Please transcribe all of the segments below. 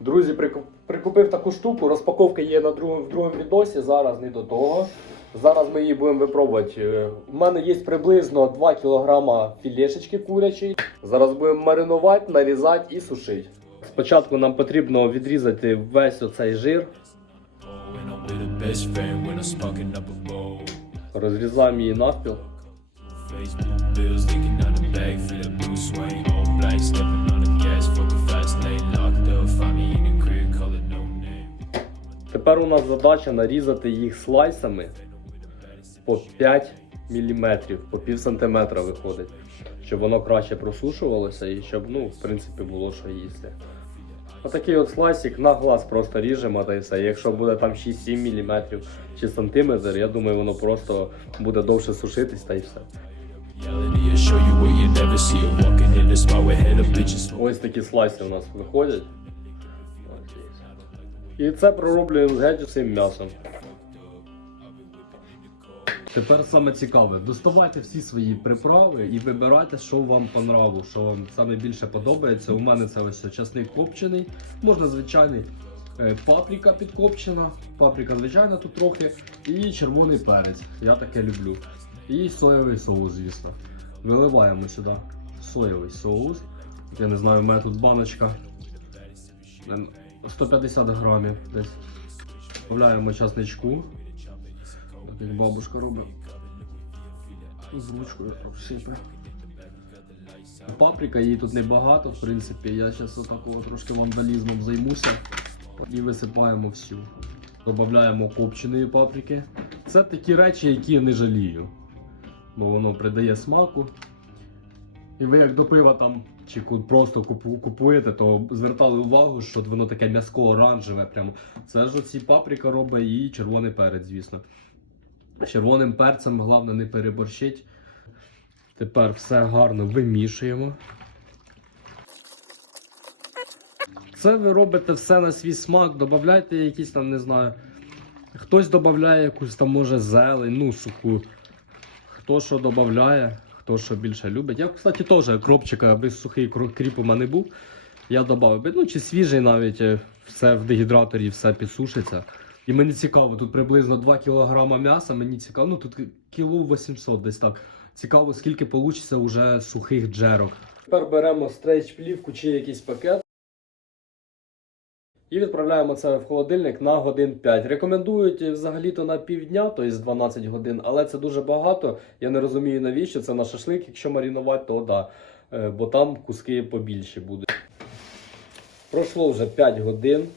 Друзі, прикупив таку штуку. Розпаковка є на другому, в другому відосі. Зараз не до того. Зараз ми її будемо випробувати. Е, У мене є приблизно 2 кг філешечки курячої. Зараз будемо маринувати, нарізати і сушити. Спочатку нам потрібно відрізати весь оцей жир. And I'm with Тепер у нас задача нарізати їх слайсами по 5 мм, по пів сантиметра виходить, щоб воно краще просушувалося і щоб, ну, в принципі, було що їсти. Отакий от слайсик на глаз просто ріжемо та й все. Якщо буде там 6-7 мм чи сантиметр, я думаю, воно просто буде довше сушитись та й все. Ось такі слайси у нас виходять. І це пророблюємо з геть м'ясом. Тепер саме цікаве. Доставайте всі свої приправи і вибирайте, що вам по що вам саме більше подобається. У мене це ось часник копчений, можна звичайний. е, Паприка підкопчена, паприка звичайна тут трохи, і червоний перець. Я таке люблю. І соєвий соус, звісно. Виливаємо сюди соєвий соус. Я не знаю, у мене тут баночка ем, 150 грамів десь. Додаємо часничку. Так як бабушка робить. З ручкою обсипе. Паприка, її тут небагато, в принципі. Я зараз отакого трошки вандалізмом займуся. І висипаємо всю. Додаємо копченої паприки. Це такі речі, які я не жалію. Бо воно придає смаку. І ви як до пива там чи просто купуєте, то звертали увагу, що воно таке м'яско-оранжеве. Прямо. Це ж оці паприка робить і червоний перець, звісно. Червоним перцем головне не переборщить. Тепер все гарно вимішуємо. Це ви робите все на свій смак, додавайте якісь там, не знаю. Хтось додає якусь там, може, зелень, ну, суку. Хто що додає, хто що більше любить. Я, кстати, теж кропчика, аби сухий кріп у мене був. Я додав би, ну чи свіжий навіть, е, все в дегідраторі, все підсушиться. І мені цікаво, тут приблизно 2 кг м'яса, мені цікаво, ну тут кіло 800 десь так. Цікаво, скільки вийде вже сухих джерок. Тепер беремо стрейч плівку чи якийсь пакет. І відправляємо це в холодильник на годин 5. Рекомендують взагалі-то на півдня, тобто 12 годин, але це дуже багато. Я не розумію навіщо це на шашлик. Якщо марінувати, то да. Е, Бо там куски побільші будуть. Пройшло вже 5 годин.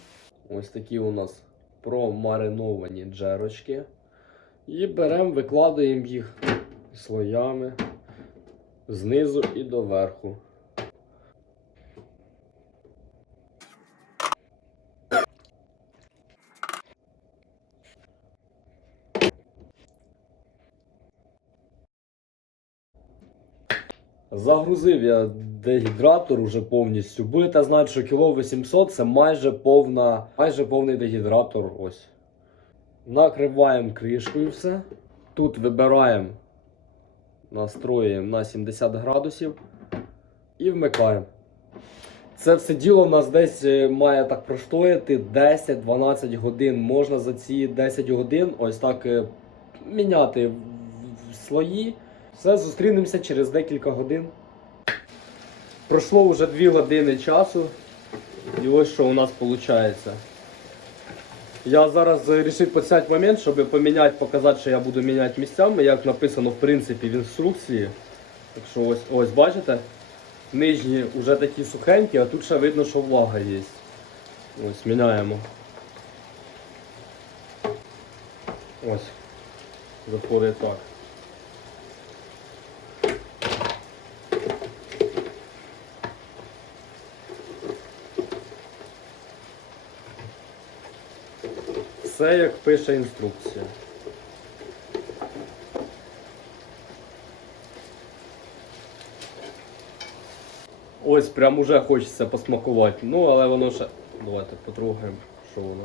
Ось такі у нас промариновані джерочки. І беремо, викладаємо їх слоями знизу і доверху. Загрузив я дегідратор уже повністю. Будете знати, що кіло 800 це майже повна, майже повний дегідратор. Ось. Накриваємо кришкою все. Тут вибираємо, настроюємо на 70 градусів і вмикаємо. Це все діло в нас десь е, має так простояти 10-12 годин. Можна за ці 10 годин ось так е, міняти слої. Все, зустрінемося через декілька годин. Пройшло вже 2 години часу. І ось що у нас виходить. Я зараз вирішив підсяти момент, щоб поміняти, показати, що я буду міняти місцями, як написано в принципі в інструкції. Так що ось, ось бачите, нижні вже такі сухенькі, а тут ще видно, що влага є. Ось міняємо. Ось. Заходить так. Все як пише інструкція. Ось прям уже хочеться посмакувати. Ну, але воно ще. Давайте потрогаємо, що воно.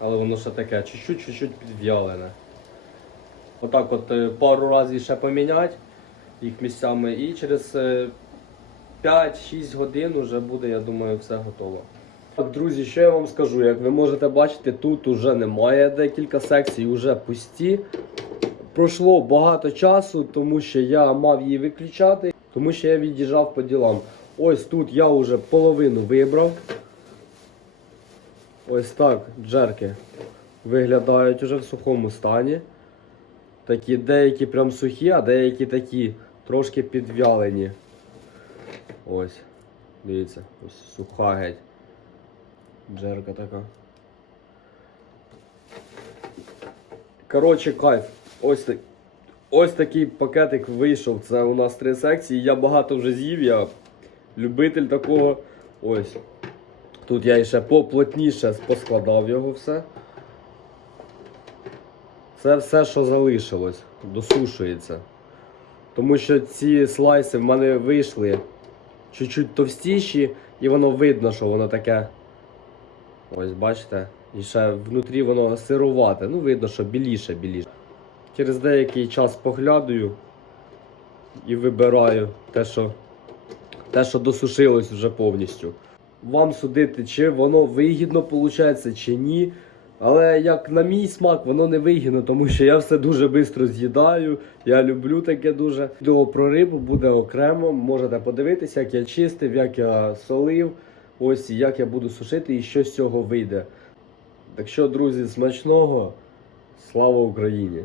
Але воно ще таке, чуть-чуть підв'ялене. Отак от е, пару разів ще поміняти їх місцями і через е, 5-6 годин вже буде, я думаю, все готово. Так, друзі, що я вам скажу? Як ви можете бачити, тут уже немає декілька секцій, уже пусті. Пройшло багато часу, тому що я мав її виключати, тому що я від'їжджав по ділам. Ось тут я вже половину вибрав. Ось так джерки виглядають уже в сухому стані. Такі деякі прям сухі, а деякі такі трошки підвялені. Ось. Дивіться, ось суха геть. Джерка така. Коротше, кайф. Ось так. Ось такий пакетик вийшов. Це у нас три секції. Я багато вже з'їв, я любитель такого. Ось. Тут я ще поплотніше поскладав його все. Це все, що залишилось, досушується. Тому що ці слайси в мене вийшли чуть-чуть товстіші, і воно видно, що воно таке. Ось бачите? І ще внутрі воно сирувате. Ну, видно, що біліше, біліше. Через деякий час поглядаю і вибираю те, що, те, що досушилось вже повністю. Вам судити, чи воно вигідно виходить, чи ні. Але як на мій смак, воно не вигідно, тому що я все дуже швидко з'їдаю. Я люблю таке дуже. Відео про рибу буде окремо. Можете подивитися, як я чистив, як я солив, ось як я буду сушити і що з цього вийде. Так що, друзі, смачного, слава Україні!